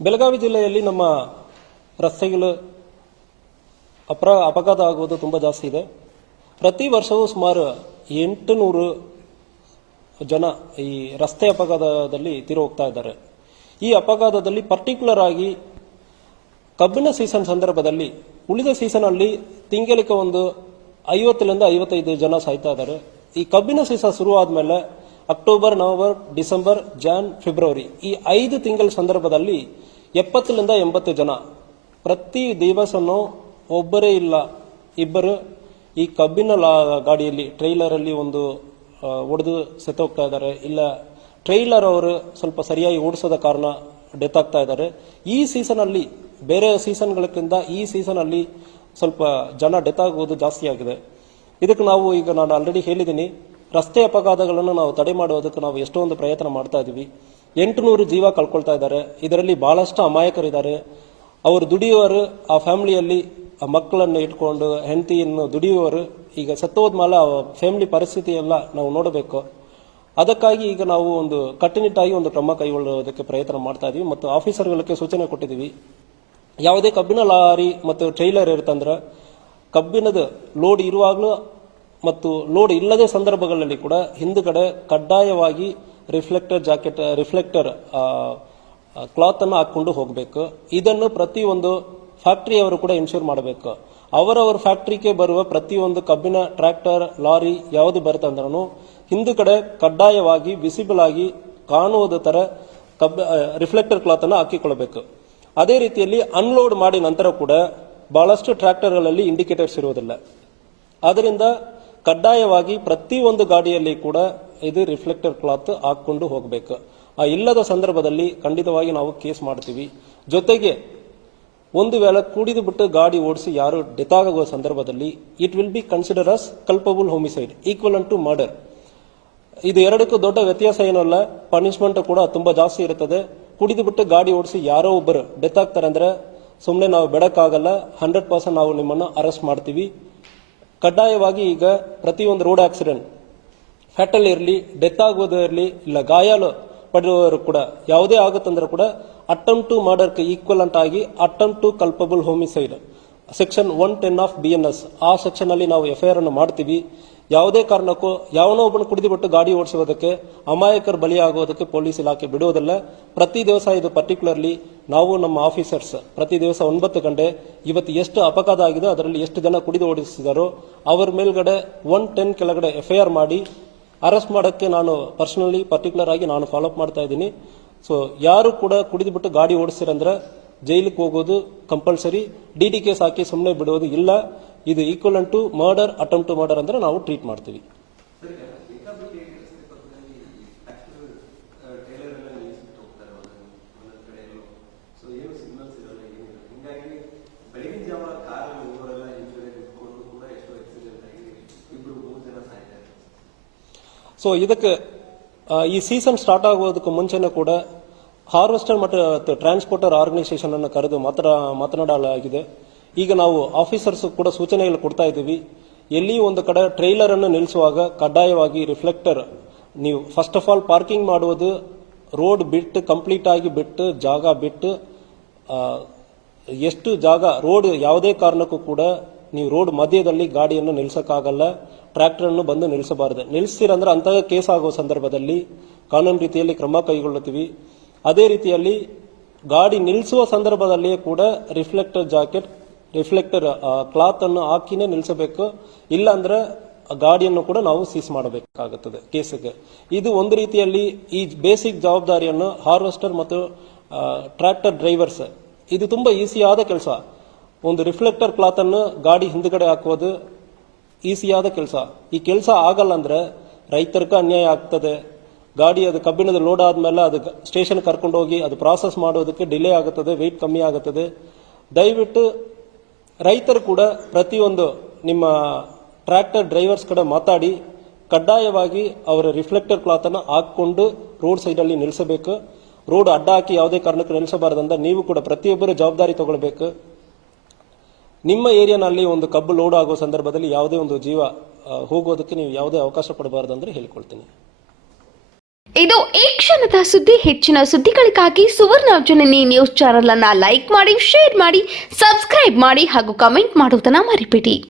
ಬೆಳಗಾವಿ ಜಿಲ್ಲೆಯಲ್ಲಿ ನಮ್ಮ ರಸ್ತೆಗಳು ಅಪ್ರ ಅಪಘಾತ ಆಗುವುದು ತುಂಬ ಜಾಸ್ತಿ ಇದೆ. ಪ್ರತಿ ವರ್ಷವೂ ಸುಮಾರು ಎಂಟು ನೂರು ಜನ ಈ ರಸ್ತೆ ಅಪಘಾತದಲ್ಲಿ ತಿರು ಹೋಗ್ತಾ ಇದ್ದಾರೆ. ಈ ಅಪಘಾತದಲ್ಲಿ ಪರ್ಟಿಕ್ಯುಲರ್ ಆಗಿ ಕಬ್ಬಿನ ಸೀಸನ್ ಸಂದರ್ಭದಲ್ಲಿ ಉಳಿದ ಸೀಸನಲ್ಲಿ ತಿಂಗಳಿಗೆ ಒಂದು ಐವತ್ತರಿಂದ ಐವತ್ತೈದು ಜನ ಸಾಯ್ತಾ ಇದ್ದಾರೆ. ಈ ಕಬ್ಬಿನ ಸೀಸನ್ ಶುರು ಆದ್ಮೇಲೆ October, November, December, Jan, February ಈ ಐದು ತಿಂಗಳ ಸಂದರ್ಭದಲ್ಲಿ ಎಪ್ಪತ್ತರಿಂದ ಎಂಬತ್ತು ಜನ. ಪ್ರತಿ ದಿವಸನೂ ಒಬ್ಬರೇ ಇಲ್ಲ. ಇಬ್ಬರು ಈ ಕಬ್ಬಿನ ಲಾ- ಗಾಡಿಯಲ್ಲಿ ಟ್ರೈಲರಲ್ಲಿ ಒಂದು ಒಡೆದು ಸತ್ತೋಗ್ತಾ ಇದ್ದಾರೆ. ಇಲ್ಲ ಟ್ರೈಲರ್ ಅವರು ಸ್ವಲ್ಪ ಸರಿಯಾಗಿ ಓಡಿಸೋದ ಕಾರಣ ಡೆತ್ ಆಗ್ತಾ ಇದ್ದಾರೆ. ಈ ಸೀಸನಲ್ಲಿ ಬೇರೆ ಸೀಸನ್ಗಳಕ್ಕಿಂತ ಈ ಸೀಸನಲ್ಲಿ ಸ್ವಲ್ಪ ಜನ ಡೆತ್ ಆಗುವುದು ಜಾಸ್ತಿ ಆಗಿದೆ. ಇದಕ್ಕೆ ನಾವು ಈಗ ನಾನು ಆಲ್ರೆಡಿ ಹೇಳಿದ್ದೀನಿ, ರಸ್ತೆ ಅಪಘಾತಗಳನ್ನು ನಾವು ತಡೆ ಮಾಡುವುದಕ್ಕೆ ನಾವು ಎಷ್ಟೊಂದು ಪ್ರಯತ್ನ ಮಾಡ್ತಾ ಇದ್ದೀವಿ. ಎಂಟುನೂರು ಜೀವ ಕಳ್ಕೊಳ್ತಾ ಇದ್ದಾರೆ. ಇದರಲ್ಲಿ ಬಹಳಷ್ಟು ಅಮಾಯಕರಿದ್ದಾರೆ. ಅವರು ದುಡಿಯುವರು ಆ ಫ್ಯಾಮಿಲಿಯಲ್ಲಿ ಆ ಮಕ್ಕಳನ್ನು ಇಟ್ಕೊಂಡು ಹೆಂಡತಿಯನ್ನು ದುಡಿಯುವವರು ಈಗ ಸತ್ತೋದ್ಮೇಲೆ ಆ ಫ್ಯಾಮಿಲಿ ಪರಿಸ್ಥಿತಿ ಎಲ್ಲ ನಾವು ನೋಡಬೇಕು. ಅದಕ್ಕಾಗಿ ಈಗ ನಾವು ಒಂದು ಕಟ್ಟುನಿಟ್ಟಾಗಿ ಒಂದು ಕ್ರಮ ಕೈಗೊಳ್ಳೋದಕ್ಕೆ ಪ್ರಯತ್ನ ಮಾಡ್ತಾ ಇದ್ದೀವಿ ಮತ್ತು ಆಫೀಸರ್ಗಳಿಗೆ ಸೂಚನೆ ಕೊಟ್ಟಿದ್ದೀವಿ. ಯಾವುದೇ ಕಬ್ಬಿನ ಲಾರಿ ಮತ್ತು ಟ್ರೈಲರ್ ಇರುತ್ತಂದ್ರೆ ಕಬ್ಬಿನದ ಲೋಡ್ ಇರುವಾಗಲೂ ಮತ್ತು ಲೋಡ್ ಇಲ್ಲದೆ ಸಂದರ್ಭಗಳಲ್ಲಿ ಕೂಡ ಹಿಂದುಗಡೆ ಕಡ್ಡಾಯವಾಗಿ ರಿಫ್ಲೆಕ್ಟರ್ ಜಾಕೆಟ್, ರಿಫ್ಲೆಕ್ಟರ್ ಕ್ಲಾತ್ ಅನ್ನು ಹಾಕೊಂಡು ಹೋಗಬೇಕು. ಇದನ್ನು ಪ್ರತಿಯೊಂದು ಫ್ಯಾಕ್ಟ್ರಿಯವರು ಕೂಡ ಇನ್ಶೂರ್ ಮಾಡಬೇಕು. ಅವರವರ ಫ್ಯಾಕ್ಟ್ರಿಗೆ ಬರುವ ಪ್ರತಿಯೊಂದು ಕಬ್ಬಿನ, ಟ್ರ್ಯಾಕ್ಟರ್, ಲಾರಿ ಯಾವುದು ಬರುತ್ತಂದ್ರೂ ಹಿಂದುಗಡೆ ಕಡ್ಡಾಯವಾಗಿ ವಿಸಿಬಲ್ ಆಗಿ ಕಾಣುವುದ ತರ ಕಬ್ಬ ರಿಫ್ಲೆಕ್ಟರ್ ಕ್ಲಾತ್ ಅನ್ನು ಹಾಕಿಕೊಳ್ಳಬೇಕು. ಅದೇ ರೀತಿಯಲ್ಲಿ ಅನ್ಲೋಡ್ ಮಾಡಿ ನಂತರ ಕೂಡ ಬಹಳಷ್ಟು ಟ್ರ್ಯಾಕ್ಟರ್ಗಳಲ್ಲಿ ಇಂಡಿಕೇಟರ್ಸ್ ಇರುವುದಿಲ್ಲ. ಆದ್ದರಿಂದ ಕಡ್ಡಾಯವಾಗಿ ಪ್ರತಿಯೊಂದು ಗಾಡಿಯಲ್ಲಿ ಕೂಡ ಇದು ರಿಫ್ಲೆಕ್ಟರ್ ಕ್ಲಾತ್ ಹಾಕೊಂಡು ಹೋಗಬೇಕು. ಆ ಇಲ್ಲದ ಸಂದರ್ಭದಲ್ಲಿ ಖಂಡಿತವಾಗಿ ನಾವು ಕೇಸ್ ಮಾಡ್ತೀವಿ. ಜೊತೆಗೆ ಒಂದು ವೇಳೆ ಕುಡಿದು ಬಿಟ್ಟು ಗಾಡಿ ಓಡಿಸಿ ಯಾರು ಡೆತ್ ಆಗುವ ಸಂದರ್ಭದಲ್ಲಿ it will be consider as culpable homicide equal to murder ಇದು ಎರಡಕ್ಕೂ ದೊಡ್ಡ ವ್ಯತ್ಯಾಸ ಏನಲ್ಲ ಪನಿಷ್ಮೆಂಟ್ ಕೂಡ ತುಂಬಾ ಜಾಸ್ತಿ ಇರುತ್ತದೆ. ಕುಡಿದು ಬಿಟ್ಟು ಗಾಡಿ ಓಡಿಸಿ ಯಾರೋ ಒಬ್ಬರು ಡೆತ್ ಆಗ್ತಾರೆ ಅಂದ್ರೆ ಸುಮ್ಮನೆ ನಾವು ಬೆಡಕ್ಕಾಗಲ್ಲ ಹಂಡ್ರೆಡ್ ಪರ್ಸೆಂಟ್ ನಾವು ನಿಮ್ಮನ್ನು ಅರೆಸ್ಟ್ ಮಾಡ್ತೀವಿ. ಕಡ್ಡಾಯವಾಗಿ ಈಗ ಪ್ರತಿಯೊಂದು ರೋಡ್ ಆಕ್ಸಿಡೆಂಟ್ ಫ್ಯಾಟಲ್ ಇರಲಿ ಡೆತ್ ಆಗೋದು ಇರಲಿ, ಇಲ್ಲ ಗಾಯಾಲು ಪಡೆಯುವವರು ಕೂಡ ಯಾವುದೇ ಆಗುತ್ತಂದ್ರೆ ಕೂಡ ಅಟೆಂಪ್ ಟು ಮರ್ಡರ್ಗೆ ಈಕ್ವಲೆಂಟ್ ಆಗಿ attempt to culpable homicide section one ten of B N S ಆ ಸೆಕ್ಷನ್ ಅಲ್ಲಿ ನಾವು ಎಫ್ ಐ ಆರ್ ಅನ್ನು ಮಾಡ್ತೀವಿ. ಯಾವುದೇ ಕಾರಣಕ್ಕೂ ಯಾವನೋ ಒಬ್ಬನ ಕುಡಿದು ಬಿಟ್ಟು ಗಾಡಿ ಓಡಿಸುವುದಕ್ಕೆ, ಅಮಾಯಕರು ಬಲಿಯಾಗುವುದಕ್ಕೆ ಪೊಲೀಸ್ ಇಲಾಖೆ ಬಿಡುವುದಿಲ್ಲ. ಪ್ರತಿ ದಿವಸ ಇದು ಪರ್ಟಿಕ್ಯುಲರ್ಲಿ ನಾವು ನಮ್ಮ ಆಫೀಸರ್ಸ್ ಪ್ರತಿ ದಿವಸ ಒಂಬತ್ತು ಗಂಟೆ ಇವತ್ತು ಎಷ್ಟು ಅಪಘಾತ ಆಗಿದೆ, ಅದರಲ್ಲಿ ಎಷ್ಟು ಜನ ಕುಡಿದು ಓಡಿಸಿದಾರೋ, ಅವರ ಮೇಲ್ಗಡೆ ಒನ್ ಟೆನ್ ಕೆಳಗಡೆ ಎಫ್ ಐ ಆರ್ ಮಾಡಿ ಅರೆಸ್ಟ್ ಮಾಡೋಕ್ಕೆ ನಾನು ಪರ್ಸನಲಿ ಪರ್ಟಿಕ್ಯುಲರ್ ಆಗಿ ನಾನು ಫಾಲೋ ಅಪ್ ಮಾಡ್ತಾ ಇದ್ದೀನಿ. ಸೊ ಯಾರು ಕೂಡ ಕುಡಿದುಬಿಟ್ಟು ಗಾಡಿ ಓಡಿಸಿರಂದ್ರೆ ಜೈಲಿಗೆ ಹೋಗೋದು ಕಂಪಲ್ಸರಿ ಡಿ ಡಿ ಕೇಸ್ ಹಾಕಿ ಸುಮ್ಮನೆ ಬಿಡೋದು ಇಲ್ಲ. ಇದು equal to murder attempt to murder ಅಂದ್ರೆ ನಾವು ಟ್ರೀಟ್ ಮಾಡ್ತೀವಿ ಸೊ ಏನು ಸಿಗ್ನಲ್ಸ್ ಇರಲ್ಲ ಏನಿಲ್ಲ ಹಿಂಗಾಗಿ ಬೆಳಗಿನ ಜಾವ ಕಾರ್ ಹೋಗೋರೆಲ್ಲ ಇನ್ಶೂರೆನ್ಸ್ ಇಟ್ಕೊಂಡು ಕೂಡ ಎಷ್ಟೋ ಆಕ್ಸಿಡೆಂಟ್ ಆಗಿ ಇಬ್ರು ಮೂರು ಜನ ಸಾಯ್ತಾರೆ ಸೊ ಇದಕ್ಕೆ ಈ ಸೀಸನ್ ಸ್ಟಾರ್ಟ್ ಆಗೋದಕ್ಕೆ ಮುಂಚೆನೇ ಕೂಡ ಹಾರ್ವೆಸ್ಟರ್ ಮತ್ತು ಟ್ರಾನ್ಸ್ಪೋರ್ಟರ್ ಆರ್ಗನೈಸೇಷನ್ ಅನ್ನು ಕರೆದು ಮಾತ್ರ, ಮಾತನಾಡಲಾಗಿದೆ. ಈಗ ನಾವು ಆಫೀಸರ್ಸ್ ಕೂಡ ಸೂಚನೆಗಳು ಕೊಡ್ತಾ ಇದ್ದೀವಿ. ಎಲ್ಲಿ ಒಂದು ಕಡೆ ಟ್ರೈಲರ್ ಅನ್ನು ನಿಲ್ಲಿಸುವಾಗ ಕಡ್ಡಾಯವಾಗಿ ರಿಫ್ಲೆಕ್ಟರ್ ನೀವು ಫಸ್ಟ್ ಆಫ್ ಆಲ್ ಪಾರ್ಕಿಂಗ್ ಮಾಡುವುದು ರೋಡ್ ಬಿಟ್ಟು ಕಂಪ್ಲೀಟ್ ಆಗಿ ಬಿಟ್ಟು, ಜಾಗ ಬಿಟ್ಟು ಎಷ್ಟು ಜಾಗ ರೋಡ್ ಯಾವುದೇ ಕಾರಣಕ್ಕೂ ಕೂಡ ನೀವು ರೋಡ್ ಮಧ್ಯದಲ್ಲಿ ಗಾಡಿಯನ್ನು ನಿಲ್ಸೋಕ್ಕಾಗಲ್ಲ, ಟ್ರ್ಯಾಕ್ಟರನ್ನು ಬಂದು ನಿಲ್ಲಿಸಬಾರದು ನಿಲ್ಲಿಸ್ತೀರಂದ್ರೆ ಅಂತಹ ಕೇಸ್ ಆಗುವ ಸಂದರ್ಭದಲ್ಲಿ ಕಾನೂನು ರೀತಿಯಲ್ಲಿ ಕ್ರಮ ಕೈಗೊಳ್ಳುತ್ತೀವಿ. ಅದೇ ರೀತಿಯಲ್ಲಿ ಗಾಡಿ ನಿಲ್ಲಿಸುವ ಸಂದರ್ಭದಲ್ಲಿಯೇ ಕೂಡ ರಿಫ್ಲೆಕ್ಟರ್ ಜಾಕೆಟ್, ರಿಫ್ಲೆಕ್ಟರ್ ಕ್ಲಾತ್ ಅನ್ನು ಹಾಕಿನೇ ನಿಲ್ಲಿಸಬೇಕು ಇಲ್ಲ ಅಂದ್ರೆ ಆ ಗಾಡಿಯನ್ನು ಕೂಡ ನಾವು ಸೀಸ್ ಮಾಡಬೇಕಾಗುತ್ತದೆ ಕೇಸಿಗೆ. ಇದು ಒಂದು ರೀತಿಯಲ್ಲಿ ಈ ಬೇಸಿಕ್ ಜವಾಬ್ದಾರಿಯನ್ನು ಹಾರ್ವೆಸ್ಟರ್ ಮತ್ತು ಟ್ರ್ಯಾಕ್ಟರ್ ಡ್ರೈವರ್ಸ್, ಇದು ತುಂಬಾ ಈಸಿಯಾದ ಕೆಲಸ. ಒಂದು ರಿಫ್ಲೆಕ್ಟರ್ ಕ್ಲಾತ್ ಅನ್ನು ಗಾಡಿ ಹಿಂದ್ಗಡೆ ಹಾಕುವುದು ಈಸಿಯಾದ ಕೆಲಸ. ಈ ಕೆಲಸ ಆಗಲ್ಲ ಅಂದ್ರೆ ರೈತರಿಗೆ ಅನ್ಯಾಯ ಆಗ್ತದೆ. ಗಾಡಿ ಅದು ಕಬ್ಬಿಣದ ಲೋಡ್ ಆದ್ಮೇಲೆ ಅದು ಸ್ಟೇಷನ್ ಕರ್ಕೊಂಡು ಹೋಗಿ ಅದು ಪ್ರಾಸೆಸ್ ಮಾಡೋದಕ್ಕೆ ಡಿಲೇ ಆಗುತ್ತದೆ ವೆಯ್ಟ್ ಕಮ್ಮಿ ಆಗುತ್ತದೆ. ದಯವಿಟ್ಟು ರೈತರು ಕೂಡ ಪ್ರತಿಯೊಂದು ನಿಮ್ಮ ಟ್ರ್ಯಾಕ್ಟರ್ ಡ್ರೈವರ್ಸ್ ಕಡೆ ಮಾತಾಡಿ, ಕಡ್ಡಾಯವಾಗಿ ಅವರ ರಿಫ್ಲೆಕ್ಟರ್ ಕ್ಲಾತ್ ಅನ್ನು ಹಾಕೊಂಡು ರೋಡ್ ಸೈಡ್ ಅಲ್ಲಿ ನಿಲ್ಲಿಸಬೇಕು ರೋಡ್ ಅಡ್ಡ ಹಾಕಿ ಯಾವುದೇ ಕಾರಣಕ್ಕೂ ನಿಲ್ಲಿಸಬಾರದಂತ ನೀವು ಕೂಡ ಪ್ರತಿಯೊಬ್ಬರ ಜವಾಬ್ದಾರಿ ತಗೊಳ್ಬೇಕು. ನಿಮ್ಮ ಏರಿಯಾನಲ್ಲಿ ಒಂದು ಕಬ್ಬು ಲೋಡ್ ಆಗುವ ಸಂದರ್ಭದಲ್ಲಿ ಯಾವುದೇ ಒಂದು ಜೀವ ಹೋಗೋದಕ್ಕೆ ನೀವು ಯಾವುದೇ ಅವಕಾಶ ಕೊಡಬಾರದು ಅಂದ್ರೆ ಹೇಳ್ಕೊಳ್ತೀನಿ. ಇದು ಈ ಕ್ಷಣದ ಸುದ್ದಿ. ಹೆಚ್ಚಿನ ಸುದ್ದಿಗಳಿಗಾಗಿ ಸುವರ್ಣ ಜನನಿ ನ್ಯೂಸ್ ಚಾನೆಲ್ ಅನ್ನ ಲೈಕ್ ಮಾಡಿ ಶೇರ್ ಮಾಡಿ ಸಬ್ಸ್ಕ್ರೈಬ್ ಮಾಡಿ ಹಾಗೂ ಕಮೆಂಟ್ ಮಾಡುವುದನ್ನ ಮರಿಬೇಡಿ.